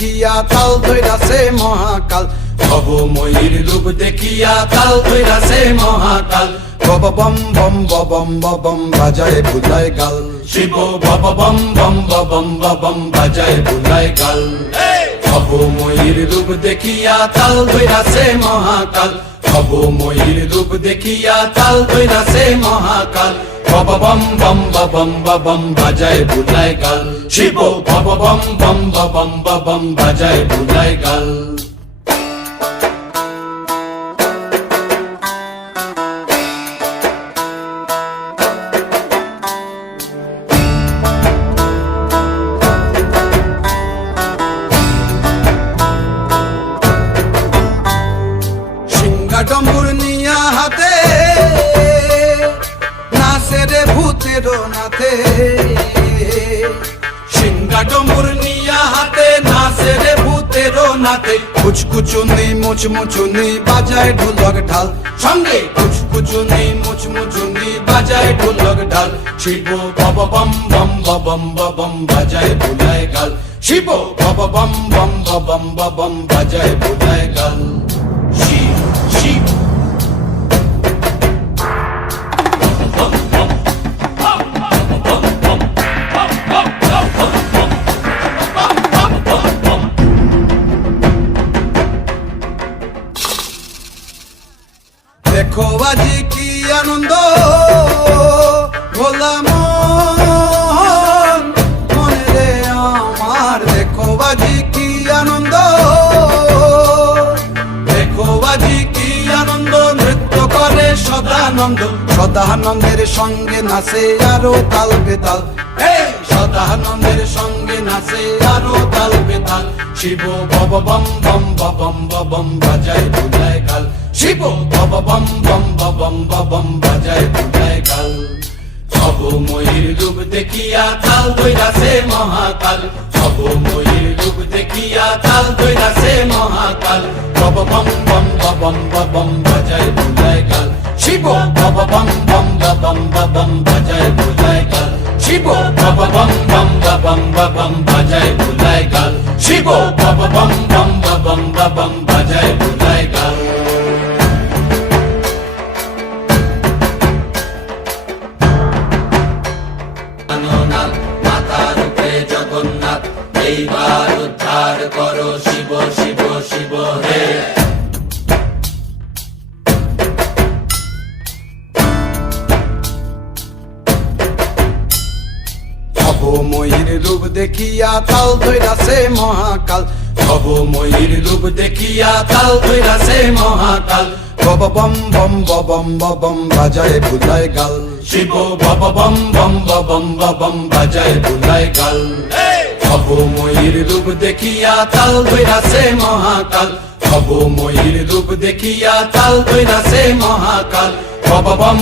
দেখিয়া তাল ধইরাছে মহাকাল, ভবময়ীর রূপ দেখিয়া তাল ধইরাছে মহাকাল। বব বম বম বম বম বাজায় বুলায় গাল, শিব বব বম বম বম বম বাজায় বুলায় গাল। ভবময়ীর রূপ দেখিয়া তাল ধইরাছে মহাকাল, ভবময়ীর রূপ দেখিয়া তাল ধইরাছে মহাকাল। বব বম বম বম বাজায় বুলায় গাল, শিব বব বম বম বম বাজায় বুলায় গাল। ডম্বুর নিয়া হাতে নাচে রে ভূতের নাথে, সিংহা ডম্বুর নিয়া হাতে নাচে রে ভূতের নাথে। কুচকুচুনি মুচমুচুনি বাজায় ঢোলক ঢাল, সঙ্গে কুচকুচুনি মুচমুচুনি বাজায় ঢোলক ঢাল। শিব বব বম বম বম বাজায় বুলায় গাল, শিব বব বম বম বম বাজায় বুলায় গাল। শিব শিব দেখো আজি কি আনন্দ ভোলা মন, মনে রে আমার দেখো আজি কি আনন্দ, দেখো আজি কি আনন্দ। নৃত্য করে সদানন্দ, সদানন্দের সঙ্গে নাচে আরো তাল বেতাল, সদানন্দের সঙ্গে নাচে আরো তাল বেতাল। শিব বব বম বম বাজায় বুলায় গাল, শিব বব বম বম বাজায় বুলায় গাল। ভবময়ীর রূপ দেখিয়া তাল ধইরাছে মহাকাল, ভবময়ীর রূপ দেখিয়া তাল ধইরাছে মহাকাল। বব বম বম বাজায় বুলায় গাল, শিব বব বম বম বাজায় বুলায় গাল, শিব বব বম বম বাজায় বুলায় গাল, শিব বব বম বম বাজায় বুলায় গাল। মাতা রূপে জগন্নাথ, এইবার উদ্ধার করো শিব শিব শিব হে। ভবময়ীর রূপ দেখিয়া তাল ধইরাছে মহাকাল, ভবময়ীর রূপ দেখিয়া তাল ধইরাছে মহাকাল। বব বম বম বাজায় বুলায় গাল, শিব বব বম বম বাজায় বুলায় গাল। ভবময়ীর রূপ দেখিয়া তাল ধইরাছে মহাকাল, ভবময়ীর রূপ দেখিয়া তাল ধইরাছে মহাকাল। বব বম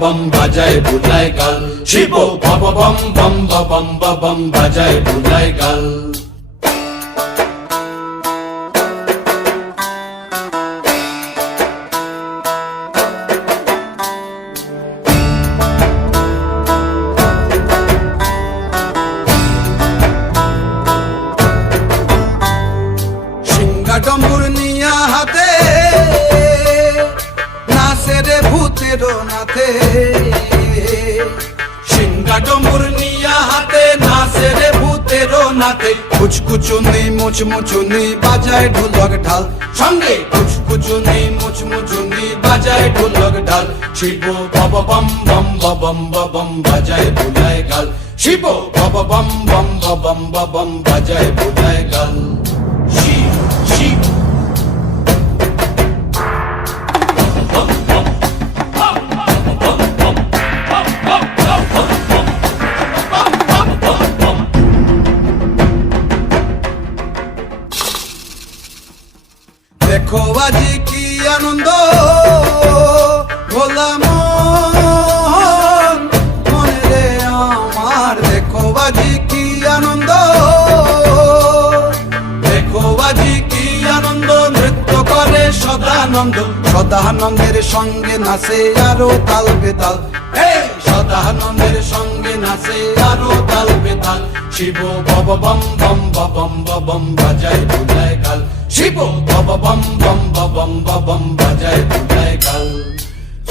বম বাজায় বুলায় গাল, শিব বব বম বম বাজায় বুলায় গাল। ডম্বুর নিয়া হাতে নাচে রে ভূতের নাথে, সিংহা ডম্বুর নিয়া হাতে নাচে রে ভূতের নাথে। কুচকুচুনি মুচমুচুনি বাজায় ঢোলক ঢাল, সঙ্গে কুচকুচুনি মুচমুচুনি বাজায় ঢোলক ঢাল। শিব বব বম বম বাজায় বুলায় গাল, শিব বব বম বম বাজায় বুলায় গাল। শিব শিব দেখো আজি কি আনন্দ ভোলা মন, মনে রে আমার দেখো আজি কি আনন্দ, দেখো আজি কি আনন্দ। নৃত্য করে সদা সদানন্দ সদানন্দের সঙ্গে নাচে আরো তাল বেতাল এই সদানন্দের সঙ্গে নাচে আরো তাল বেতাল শিব বব বম বম বম বম বাজায় বুলায় কাল শিব বব বম বম বম বম বাজায় বুলায় কাল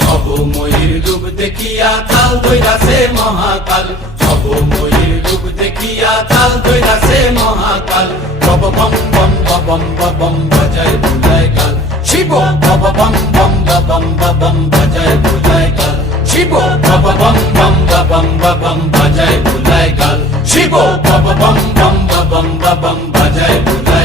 অবময়ীর রূপ দেখিয়া তাল ধইরাছে মহাকাল অবময়ীর রূপ দেখিয়া তাল ধইরাছে মহাকাল বব বম বম বম বম বাজায় বুলায় কাল শিব বব বম বম বম বাজায় বুলায় কাল শিব বব বম বম বম বাজায় বুলায় কাল শিব বব বম বম বাজায় বুলায়